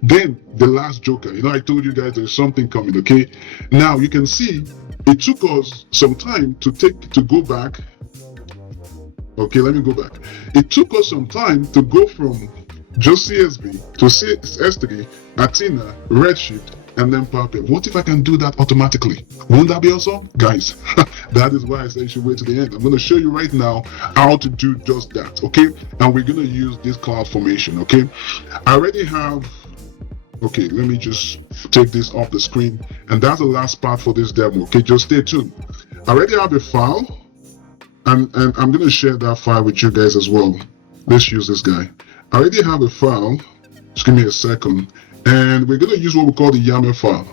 Then the last joker, I told you guys there's something coming, okay? Now you can see it took us some time to go back. Okay, let me go back. It took us some time to go from just CSV to S3, Athena, Redshift, and then Power BI. What if I can do that automatically? Won't that be awesome? Guys, that is why I say you should wait to the end. I'm going to show you right now how to do just that, okay? And we're going to use this CloudFormation, okay? I already have, okay, let me just take this off the screen. And that's the last part for this demo, okay? Just stay tuned. I already have a file, and I'm going to share that file with you guys as well. Let's use this guy. I already have a file. Just give me a second. And we're going to use what we call the YAML file.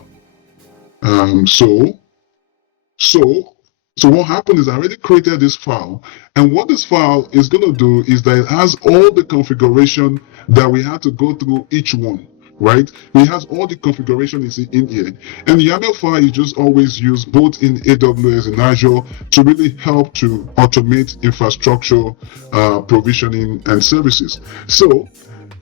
So what happened is I already created this file. And what this file is going to do is that it has all the configuration that we had to go through each one, right? It has all the configuration is in here. And the YAML file is just always used both in AWS and Azure to really help to automate infrastructure provisioning and services.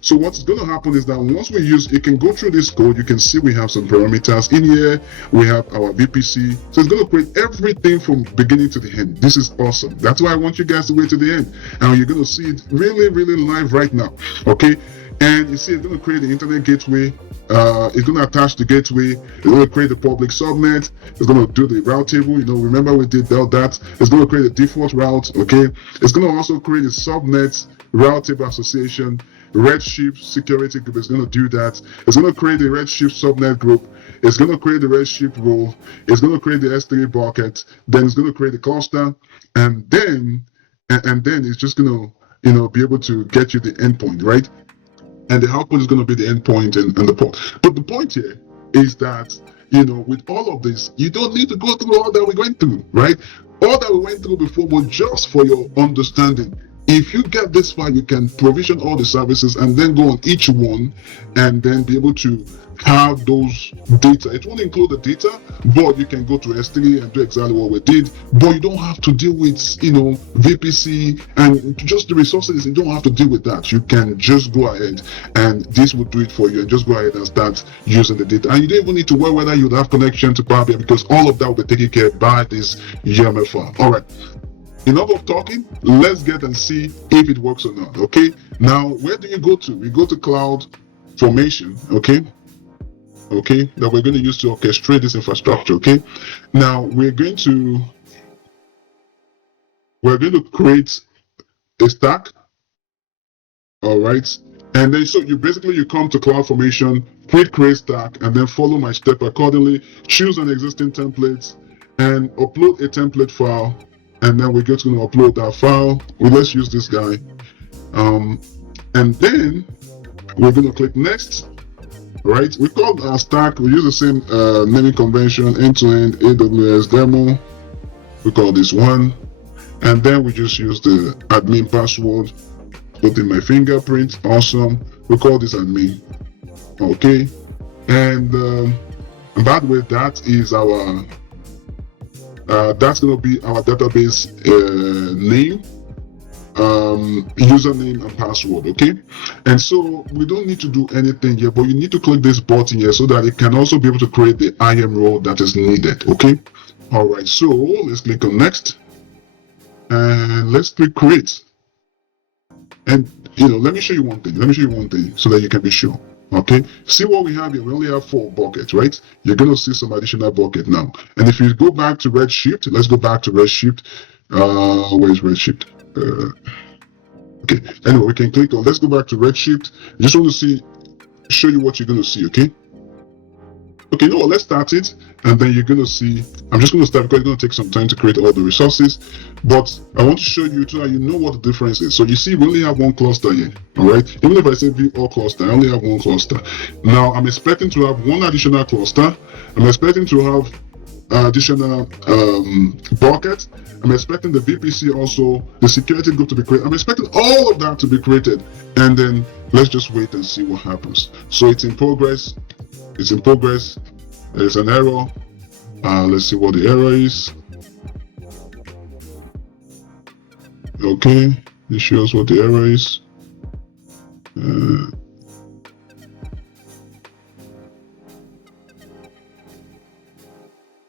So what's going to happen is that once we use, you can go through this code, you can see we have some parameters in here, we have our VPC, so it's going to create everything from beginning to the end. This is awesome. That's why I want you guys to wait to the end, and you're going to see it really, really live right now, okay? And you see it's going to create the internet gateway, it's going to attach the gateway, it's going to create the public subnet, it's going to do the route table, remember we did that, it's going to create a default route, okay? It's going to also create a subnet route table association, Redshift security group is going to do that. It's going to create a Redshift subnet group. It's going to create the Redshift role. It's going to create the S3 bucket. Then it's going to create a cluster, and then it's just going to be able to get you the endpoint, right? And the output is going to be the endpoint and the port. But the point here is that with all of this, you don't need to go through all that we went through, right? All that we went through before was just for your understanding. If you get this far, you can provision all the services and then go on each one and then be able to have those data. It won't include the data, but you can go to S3 and do exactly what we did. But you don't have to deal with, VPC and just the resources. You don't have to deal with that. You can just go ahead and this will do it for you, and just go ahead and start using the data. And you don't even need to worry whether you would have connection to Power BI, because all of that will be taken care of by this YAML file. All right. Enough of talking, let's get and see if it works or not, okay? Now, where do you go to? We go to CloudFormation, okay, that we're going to use to orchestrate this infrastructure, okay? Now, we're going to create a stack, all right? And then, so you come to CloudFormation, create stack, and then follow my step accordingly, choose an existing template, and upload a template file. And then we're just going to upload that file. Let's use this guy. And then we're going to click next, right? We call our stack, we use the same naming convention, end-to-end AWS demo. We call this one. And then we just use the admin password, put in my fingerprint. Awesome. We call this admin. Okay. And by the way, that is our that's going to be our database name, username and password, okay? And so we don't need to do anything here, but you need to click this button here so that it can also be able to create the IAM role that is needed, okay? All right, so let's click on next and let's click create. And let me show you one thing so that you can be sure. Okay, see what we have here. We only have 4 buckets, right? You're going to see some additional bucket now. And if you go back to Redshift, let's go back to Redshift. Where's Redshift? Okay, anyway, we can click on, let's go back to Redshift. I just want to show you what you're going to see, okay? Okay, let's start it. And then you're going to see, I'm just going to start because it's going to take some time to create all the resources. But I want to show you so that you know what the difference is. So you see, we only have one cluster here, all right? Even if I say view all cluster, I only have one cluster. Now, I'm expecting to have one additional cluster. I'm expecting to have additional bucket. I'm expecting the VPC also, the security group to be created. I'm expecting all of that to be created. And then let's just wait and see what happens. So it's in progress. It's in progress. There's an error. Let's see what the error is. Okay, it shows what the error is.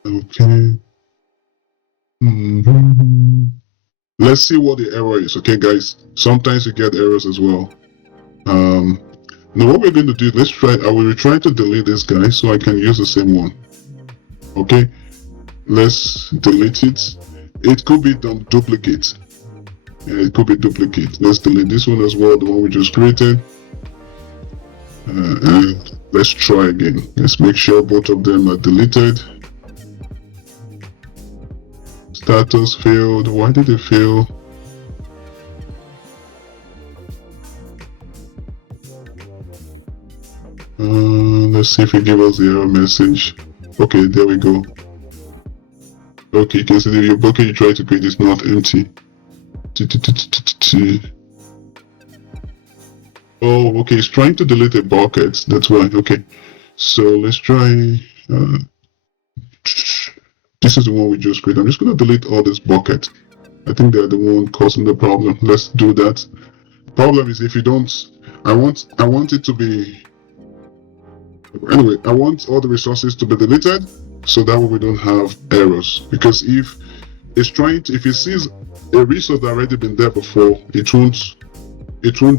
Okay. Let's see what the error is. Okay, guys. Sometimes you get errors as well. Now what we're going to do, let's try. I will try to delete this guy so I can use the same one. Okay, let's delete it. It could be duplicate. Yeah, it could be duplicate. Let's delete this one as well, the one we just created. And let's try again. Let's make sure both of them are deleted. Status failed. Why did it fail? Let's see if it gives us the error message. Okay, there we go. Okay, you can see that your bucket you try to create is not empty. Oh, okay, it's trying to delete a bucket. That's why. Okay, so let's try. This is the one we just created. I'm just going to delete all this bucket. I think they're the one causing the problem. Let's do that. Problem is if you don't, I want it to be. Anyway, I want all the resources to be deleted so that way we don't have errors. Because if it's trying to, if it sees a resource that already been there before, it won't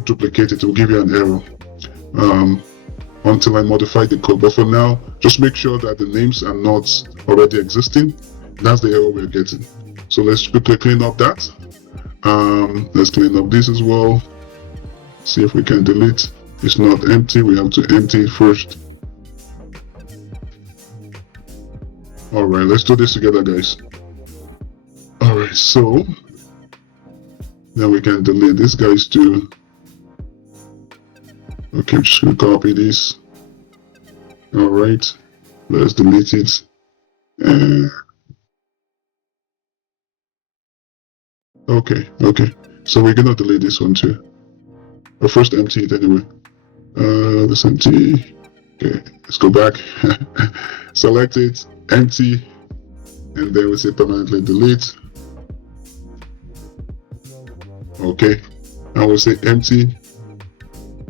duplicate it. It will give you an error until I modify the code. But for now, just make sure that the names are not already existing. That's the error we're getting. So let's quickly clean up that. Let's clean up this as well. See if we can delete. It's not empty. We have to empty it first. Alright, let's do this together, guys. Alright, so now we can delete these guys too. Okay, I'm just gonna copy this. Alright, let's delete it. Okay, so we're gonna delete this one too. But first empty it anyway. This empty. Okay, let's go back. Select it, empty, and then we say permanently delete. Okay, and we'll say empty.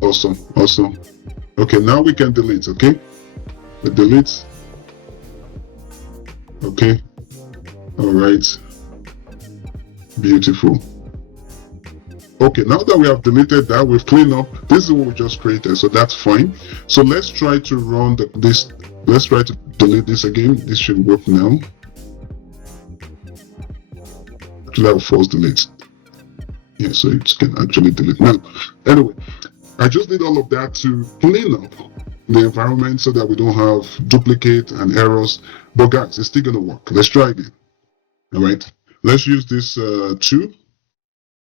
Awesome. Okay, now we can delete. Okay, we delete. Okay, all right, beautiful. Okay, now that we have deleted that, we've cleaned up. This is what we just created, so that's fine. So let's try to run this. Let's try to delete this again. This should work now. Actually, I'll force delete. Yeah, so it can actually delete now. Anyway, I just did all of that to clean up the environment so that we don't have duplicate and errors. But guys, it's still gonna work. Let's try again. All right, let's use this 2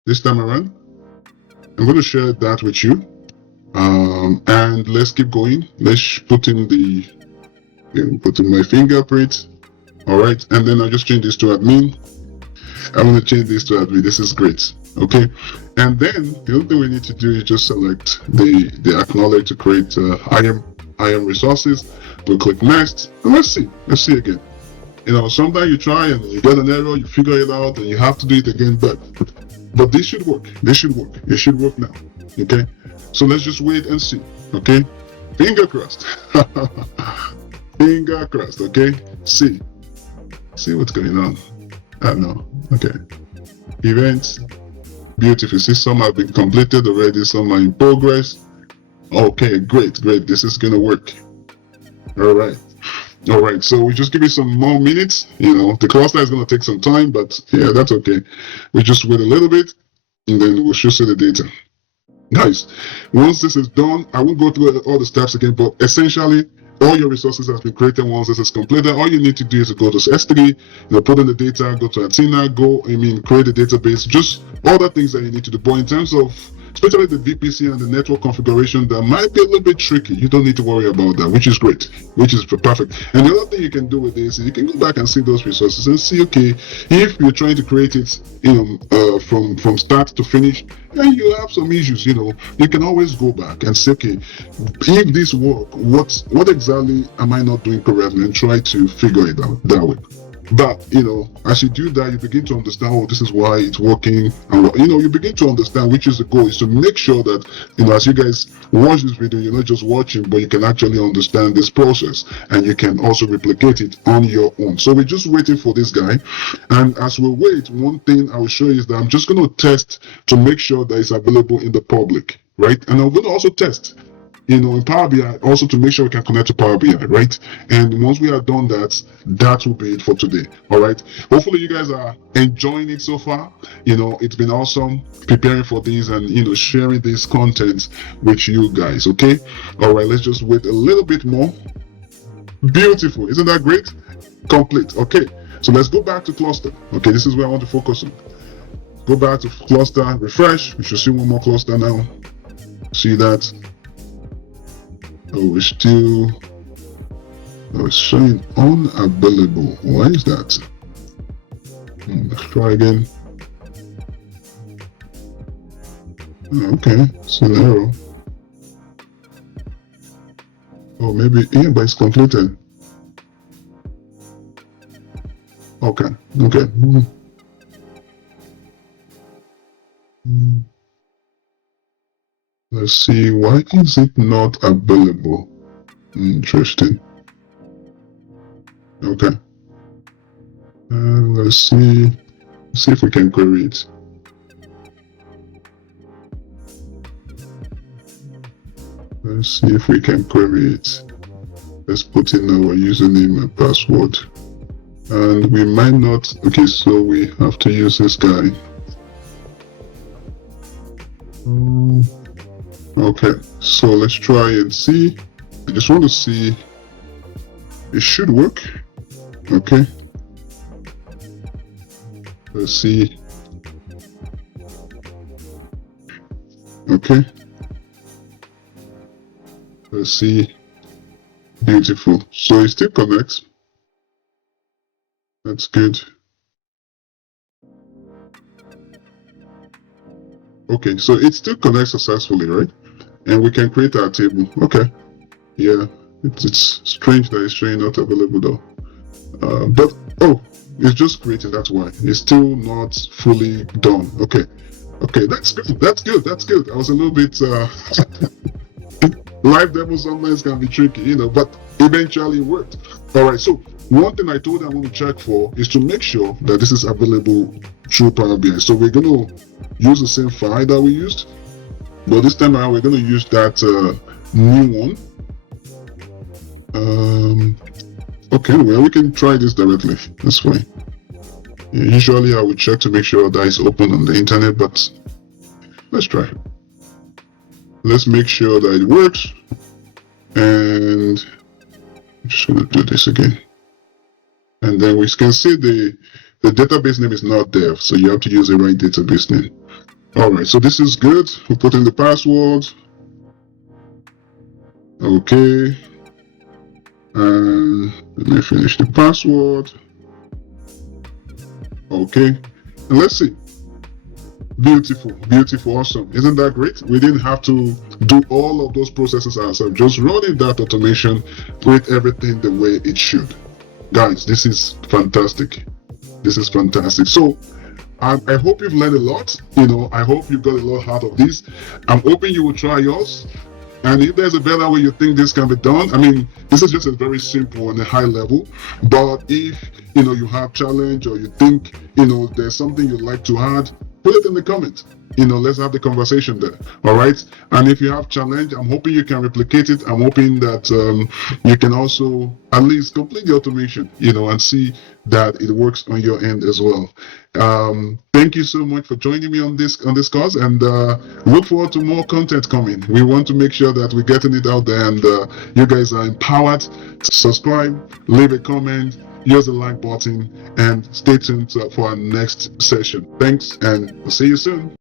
this time around. I'm going to share that with you, and let's keep going. Let's put in my fingerprint. All right, and then I just change this to admin. I'm going to change this to admin. This is great. Okay, and then the only thing we need to do is just select the acknowledge to create IAM resources. We'll click next, and let's see again. You know, sometimes you try and you get an error, you figure it out, and you have to do it again, but this should work. It should work now. Okay, so let's just wait and see. Okay, finger crossed. Finger crossed. Okay, see what's going on. I don't know. Okay, events. Beautiful. See, some have been completed already, some are in progress. Okay, great. This is gonna work. All right, so we just give it some more minutes. You know, the cluster is going to take some time, but yeah, that's okay. We just wait a little bit, and then we'll show you the data. Guys, once this is done, I won't go through all the steps again, but essentially, all your resources have been created. Once this is completed, all you need to do is to go to S3, put in the data, go to Athena, create a database, just all the things that you need to do. But in terms of especially the VPC and the network configuration, that might be a little bit tricky. You don't need to worry about that, which is great, which is perfect. And the other thing you can do with this is you can go back and see those resources and see, okay, if you're trying to create it, from start to finish, and you have some issues, you can always go back and say, okay, if this work, what exactly am I not doing correctly, and try to figure it out that way. But as you do that, you begin to understand, oh, this is why it's working, and you begin to understand which is the goal, is to make sure that as you guys watch this video, you're not just watching, but you can actually understand this process, and you can also replicate it on your own. So we're just waiting for this guy, and as we wait, one thing I will show you is that I'm just going to test to make sure that it's available in the public, right? And I'm going to also test in Power BI, also to make sure we can connect to Power BI, right? And once we have done that, that will be it for today. All right. Hopefully you guys are enjoying it so far. It's been awesome preparing for this and sharing this content with you guys. Okay. All right. Let's just wait a little bit more. Beautiful. Isn't that great? Complete. Okay. So let's go back to cluster. Okay. This is where I want to focus on. Go back to cluster, refresh. We should see one more cluster now. See that? Oh, it's showing unavailable. Why is that? Let's try again. Okay, it's an error. Oh, maybe, yeah, but it's completed. Okay. Let's see, why is it not available? Interesting. Okay. Let's see if we can query it. Let's see if we can query it. Let's put in our username and password. And we might not, okay, so we have to use this guy. Okay, so let's try and see. I just want to see. It should work. Okay. Let's see. Okay. Let's see. Beautiful. So it still connects. That's good. Okay, so it still connects successfully, right? And we can create our table. Okay. Yeah, it's strange that it's showing not available though. But it's just creating. That's why it's still not fully done. Okay, that's good. That's good. I was a little bit. Live demos sometimes can be tricky, but eventually it worked. All right. So one thing I told you I want to check for is to make sure that this is available through Power BI. So we're going to use the same file that we used. But this time around, we're going to use that new one. Okay, well, we can try this directly. That's fine. Yeah, usually, I would check to make sure that it's open on the internet, but let's try. Let's make sure that it works. And I'm just going to do this again. And then we can see the database name is not there, so you have to use the right database name. Alright, so this is good. We put in the password. Okay. And let me finish the password. Okay. And let's see. Beautiful, awesome. Isn't that great? We didn't have to do all of those processes ourselves. Just running that automation with everything the way it should. Guys, this is fantastic. So I hope you've learned a lot. I hope you got a lot out of this. I'm hoping you will try yours. And if there's a better way you think this can be done, I mean, this is just a very simple and a high level. But if you have challenge, or you think there's something you'd like to add, put it in the comments. Let's have the conversation there. All right. And if you have challenge, I'm hoping you can replicate it. I'm hoping that you can also at least complete the automation, and see that it works on your end as well. Thank you so much for joining me on this course, and look forward to more content coming. We want to make sure that we're getting it out there, and you guys are empowered. Subscribe, leave a comment, use the like button, and stay tuned for our next session. Thanks, and we'll see you soon.